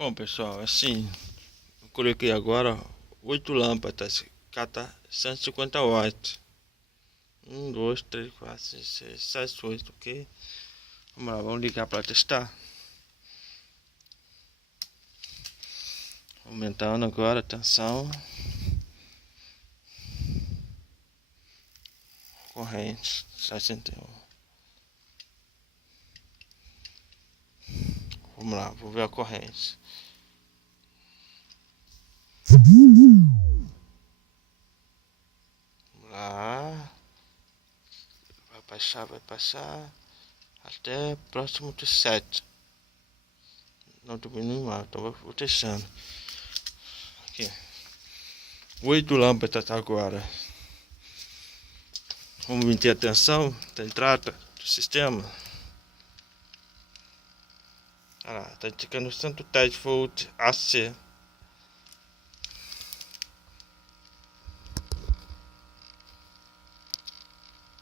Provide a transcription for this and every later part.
Bom, pessoal, assim, eu coloquei agora 8 lâmpadas, cada 150 watts. 1, 2, 3, 4, 5, 6, 7, 8, ok? Vamos lá, vamos ligar para testar. Aumentando agora a tensão. Corrente 61. Vamos lá, vou ver a corrente. Vamos lá. Vai passar até próximo de 7. Não diminui mais, então vou testando. Aqui. 8 lâmpadas agora. Vamos manter a tensão da entrada do sistema. Olha lá, tá indicando 110 volt AC.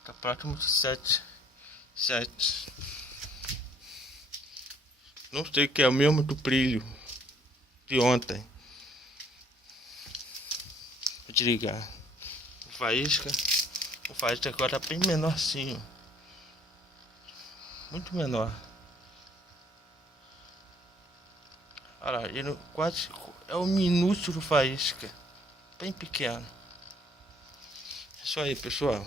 Tá próximo de 7. Não sei que é o mesmo do brilho de ontem. Vou desligar. O faísca agora tá bem menorzinho. Muito menor. Olha lá, ele quase é o minúsculo faísca. Bem pequeno. É isso aí, pessoal.